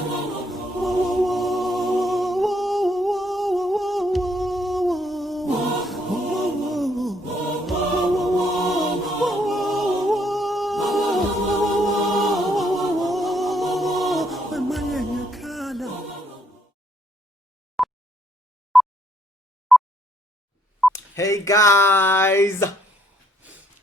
Hey guys!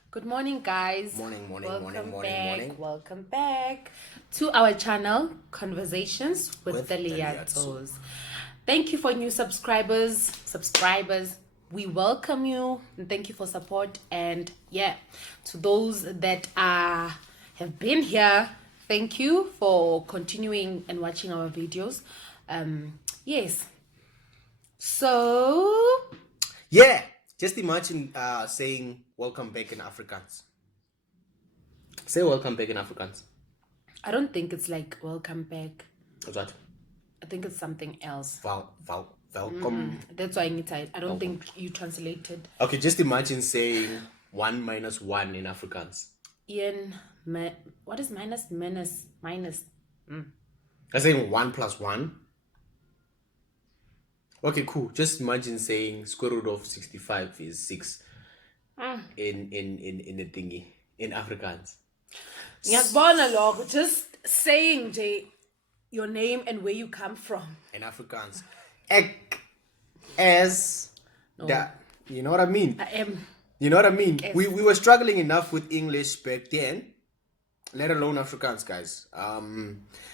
Good morning, guys. Morning. Welcome back to our channel, Conversations with the Liatos. Thank you for new subscribers. We welcome you and thank you for support. And yeah, to those that have been here, thank you for continuing and watching our videos. Yes. So Yeah, just imagine saying welcome back in Afrikaans. Say welcome back in Afrikaans. I don't think it's like welcome back. What's that? I think it's something else. Welcome. That's why I don't think you translated. Okay, just imagine saying 1 minus 1 in Afrikaans. What is minus? I'm saying 1 plus 1. Okay, cool. Just imagine saying square root of 65 is 6 in the thingy, in Afrikaans. Just saying, Jay, your name and where you come from. In Afrikaans. You know what I mean? I am. You know what I mean? We were struggling enough with English back then, let alone Afrikaans, guys.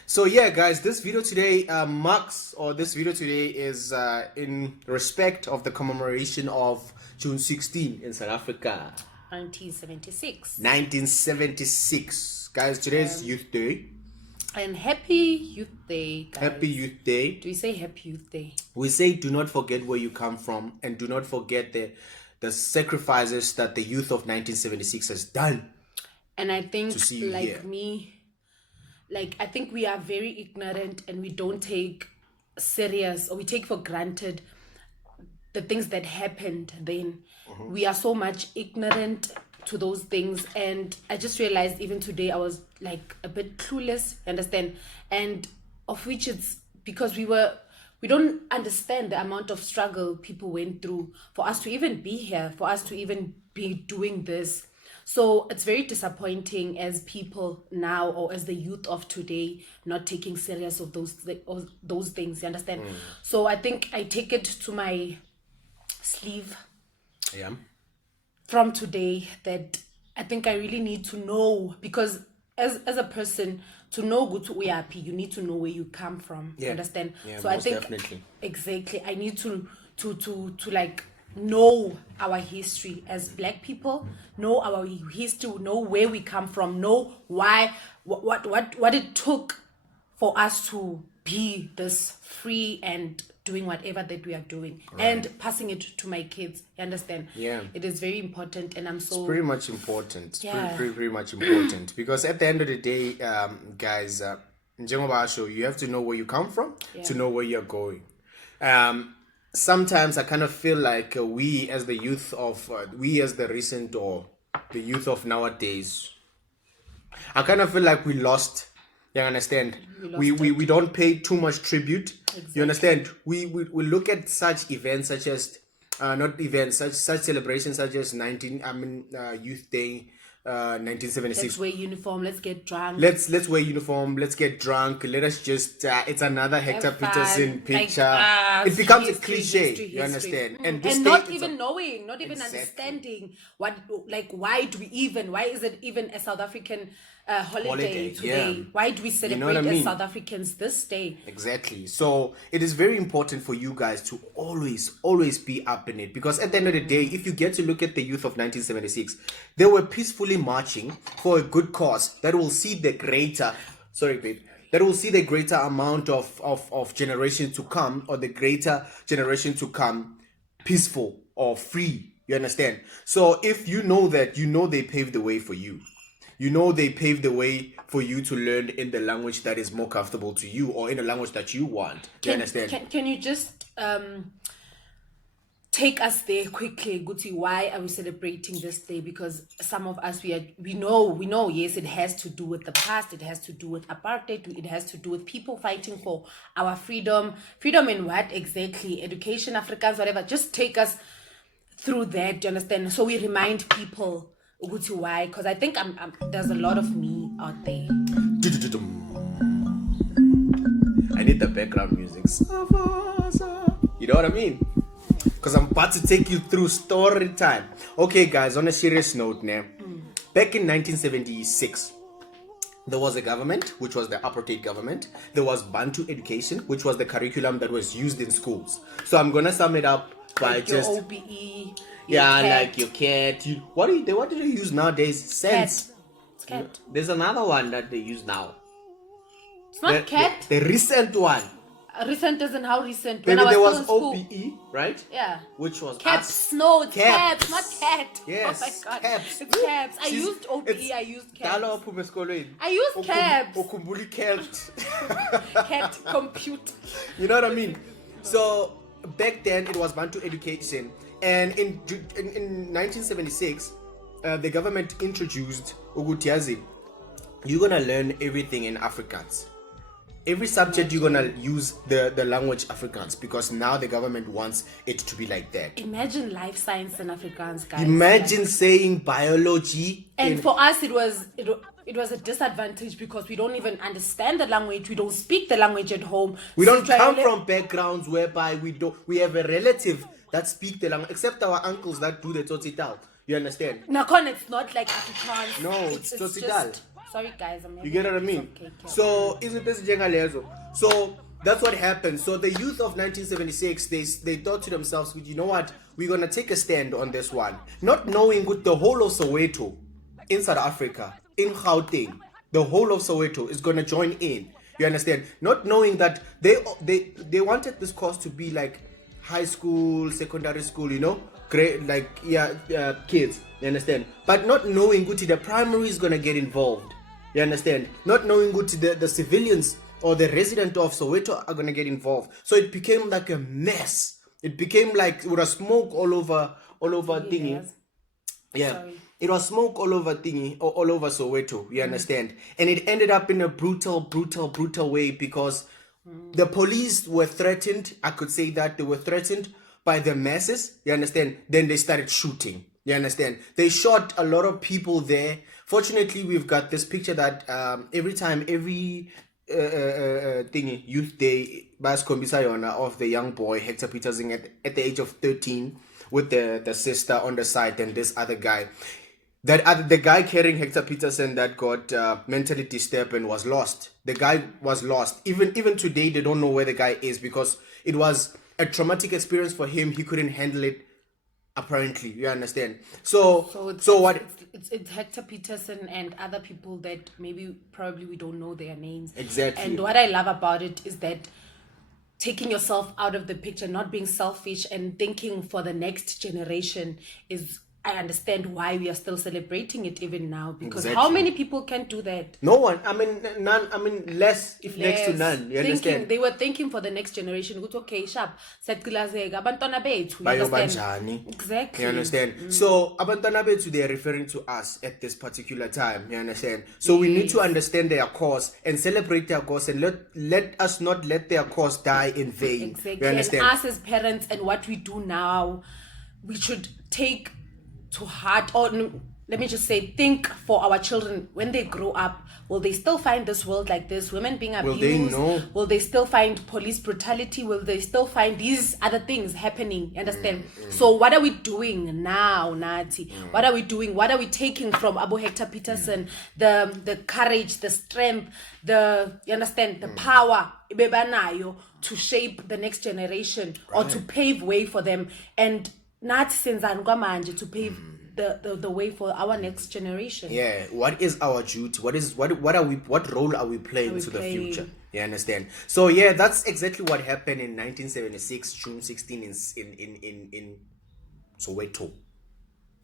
So yeah, guys, this video today is in respect of the commemoration of June 16 in South Africa. 1976. Guys, today's Youth Day. And Happy Youth Day, guys. Happy Youth Day. Do we say Happy Youth Day? We say do not forget where you come from and do not forget the sacrifices that the youth of 1976 has done. And I think, I think we are very ignorant and we don't take serious, or we take for granted the things that happened then. We are so much ignorant to those things, and I just realized even today I was like a bit clueless, you understand? And of which it's because we don't understand the amount of struggle people went through for us to even be here, for us to even be doing this. So it's very disappointing as people now, or as the youth of today, not taking serious of those things, you understand? So I think I take it to my sleeve from today that I think I really need to know, because as a person, to know good to you need to know where you come from. You understand? So I think definitely. Exactly, I need to like know our history as Black people, know our history, know where we come from, know why, what it took for us to be this free and doing whatever that we are doing, and passing it to my kids. You understand? Yeah, it is very important, and it's pretty much important. Pretty much important, because at the end of the day, guys, you have to know where you come from to know where you're going. Sometimes I kind of feel like we as the youth of the youth of nowadays, I kind of feel like we lost. You understand? We don't pay too much tribute. Exactly. You understand? We look at such events such as such celebrations such as Youth Day, 1976. Let's wear uniform. Let's get drunk. Let's wear uniform. Let's get drunk. Let us just. It's another Hector Peterson picture. It becomes a cliche. History. You understand? And not even knowing, not even understanding why is it even a South African holiday today? Yeah. Why do we celebrate as South Africans this day? Exactly. So it is very important for you guys to always be up in it, because at the end of the day, if you get to look at the youth of 1976, they were peacefully marching for a good cause that will see the greater amount of generation to come, or the greater generation to come peaceful or free. You understand? So if you know that, they paved the way for you. They paved the way for you to learn in the language that is more comfortable to you, or in the language that you want. You understand? Can you just take us there quickly, Guti. Why are we celebrating this day? Because some of us we know, yes, it has to do with the past, it has to do with apartheid, it has to do with people fighting for our freedom. Freedom in what exactly? Education, Africans, whatever. Just take us through that, do you understand? So we remind people Guti why, because I think there's a lot of me out there. I need the background music. You know what I mean? Because I'm about to take you through story time. Okay, guys, on a serious note now, back in 1976, there was a government, which was the apartheid government. There was Bantu education, which was the curriculum that was used in schools. So I'm going to sum it up by like just... your OBE. Yeah, like your cat. What do they use nowadays? Sense. Cat. It's cat. There's another one that they use now. It's not cat. The recent one. Recent isn't how recent. Maybe when I was there was OBE, right? Yeah. Which was caps. No, it's caps, not cat. Yes. Oh my god. Caps. It's caps. I used OBE. I used caps. I used caps. Okumbuli cat. Cat compute. You know what I mean? So back then it was Bantu education, and in 1976, the government introduced Ugutiazi. You're gonna learn everything in Afrikaans. Every subject you're gonna use the language Afrikaans, because now the government wants it to be like that. Imagine life science in Afrikaans, guys. Imagine saying biology. And for us, it was a disadvantage because we don't even understand the language. We don't speak the language at home. We don't come from backgrounds whereby we have a relative that speak the language, except our uncles that do the tsotsital. You understand? Nakon, it's not like Afrikaans. No, it's tsotsital. Sorry guys, you get what I mean? So that's what happened. So the youth of 1976, they thought to themselves, you know what, we're gonna take a stand on this one, not knowing with the whole of Soweto in South Africa, in Gauteng, the whole of Soweto is gonna join in. You understand? Not knowing that they wanted this course to be like high school, secondary school, you know, great, like kids. You understand? But not knowing Guti, the primary is gonna get involved. You understand? Not knowing Guti, the civilians or the resident of Soweto are gonna get involved. So it became like a mess. It became like with a smoke all over thingy. Yeah. Sorry. It was smoke all over thingy, all over Soweto. You understand? And it ended up in a brutal way because the police were threatened. I could say that they were threatened by the masses. You understand? Then they started shooting. You understand? They shot a lot of people there. Fortunately, we've got this picture that every thingy, Youth Day, of the young boy Hector Peterson at the age of 13 with the sister on the side and this other guy. The guy carrying Hector Peterson that got mentally disturbed and was lost. The guy was lost. Even today, they don't know where the guy is because it was a traumatic experience for him. He couldn't handle it. Apparently, you understand. So it's Hector Peterson and other people that probably we don't know their names. Exactly. And what I love about it is that taking yourself out of the picture, not being selfish and thinking for the next generation is. I understand why we are still celebrating it even now, because how many people can do that? No one. I mean, none. I mean, less, if next to none. You understand? They were thinking for the next generation. Okay, sharp. Exactly. You understand? So, abantwana bethu, they are referring to us at this particular time. You understand? So we need to understand their cause and celebrate their cause, and let us not let their cause die in vain. Exactly. You understand? And us as parents and what we do now, we should take to heart, or let me just say, think for our children when they grow up. Will they still find this world like this? Women being abused? Will they know? Will they still find police brutality? Will they still find these other things happening? You understand? So what are we doing now, Nati? What are we doing? What are we taking from Abu Hector Peterson? The courage, the strength, you understand, the power to shape the next generation, or to pave way for them, and Nathi senzani kwamanje to pave the way for our next generation. Yeah, what is our duty? What role are we playing to the future? You understand? So yeah, that's exactly what happened in 1976, June 16 in Soweto.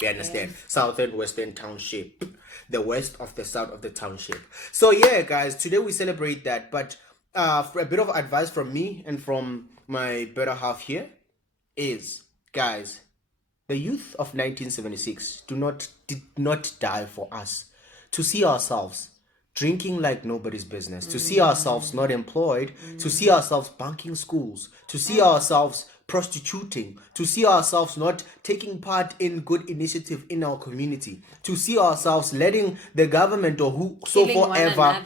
You understand? Yes. Southern Western Township, the west of the south of the township. So yeah, guys, today we celebrate that. But for a bit of advice from me and from my better half here is, guys, the youth of 1976 did not die for us to see ourselves drinking like nobody's business, to see ourselves not employed, to see ourselves bunking schools, to see ourselves prostituting, to see ourselves not taking part in good initiative in our community, to see ourselves letting the government or whosoever,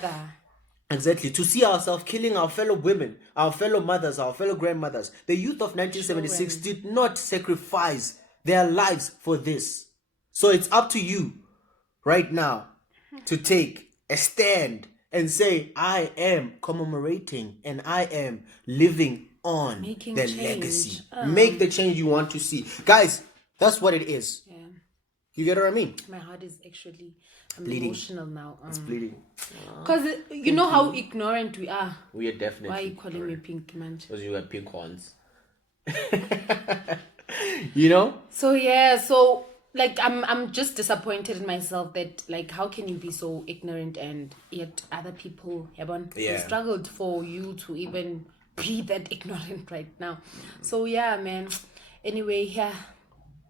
exactly, to see ourselves killing our fellow women, our fellow mothers, our fellow grandmothers. The youth of 1976 did not sacrifice their lives for this. So it's up to you right now to take a stand and say, I am commemorating and I am living on Making the change. Legacy. Make the change you want to see. Guys, that's what it is. Yeah. You get what I mean? My heart is actually, I'm bleeding. emotional now. It's bleeding. Because you know how ignorant we are. We are definitely. Why are you calling me pink, man? Because you have pink ones. You know? So yeah, so like I'm just disappointed in myself that like how can you be so ignorant and yet other people who struggled for you to even be that ignorant right now. So yeah, man. Anyway, yeah.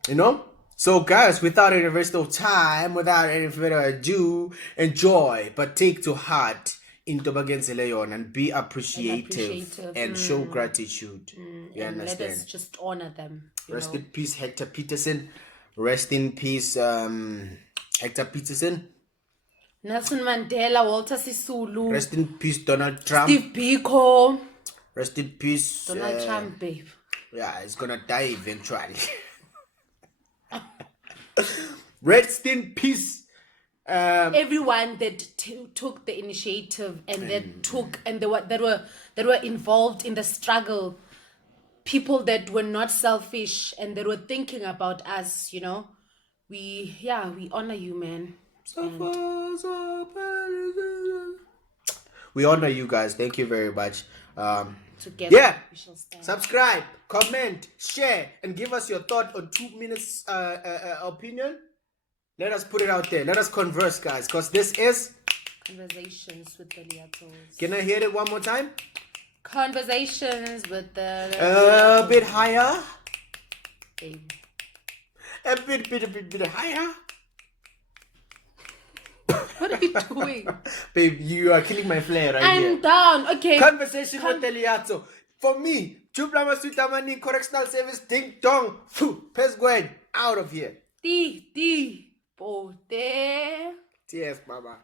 You know? So guys, without any waste of time, without any further ado, enjoy but take to heart into Bagenzeleon and be appreciative and show gratitude. You understand? Let us just honor them. Rest in peace, Hector Peterson. Rest in peace, Hector Peterson. Nelson Mandela, Walter Sisulu. Rest in peace, Donald Trump. Steve Biko. Rest in peace, Donald Trump, babe. Yeah, he's gonna die eventually. Rest in peace. Everyone that took the initiative and that were involved in the struggle, people that were not selfish and that were thinking about us, you know, we honor you, man. We honor you guys. Thank you very much. Together, we shall stand. Subscribe, comment, share, and give us your thought on 2 minutes opinion. Let us put it out there. Let us converse, guys, because this is Conversations with the Liatos. Can I hear it one more time? Conversations with the a bit higher. A bit higher. What are you doing? Babe, you are killing my flair right here. I'm down. Okay. Conversation with the Liato. For me, Jublama Sutamani Correctional Service Ding Dong. Pesgwen out of here. Pote. Cheers, Mama.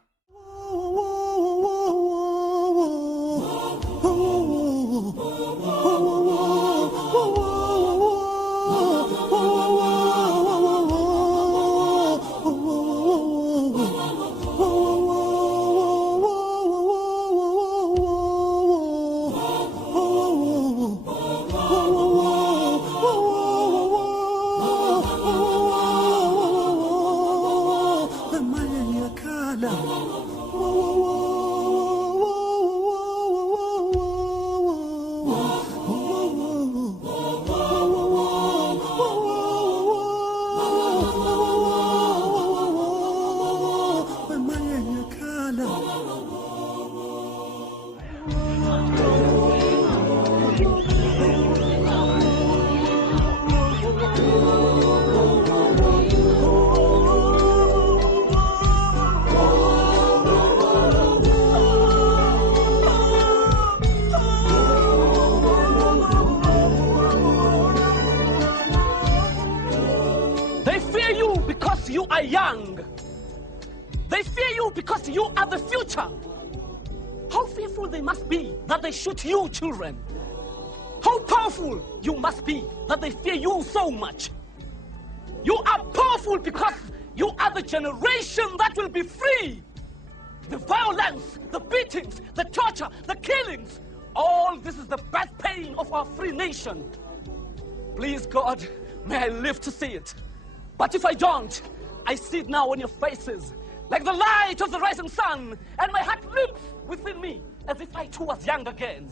You are young. They fear you because you are the future. How fearful they must be that they shoot you, children. How powerful you must be that they fear you so much. You are powerful because you are the generation that will be free. The violence, the beatings, the torture, the killings, all this is the birth pain of our free nation. Please, God, may I live to see it. But if I don't, I see it now on your faces, like the light of the rising sun, and my heart leaps within me as if I too was young again.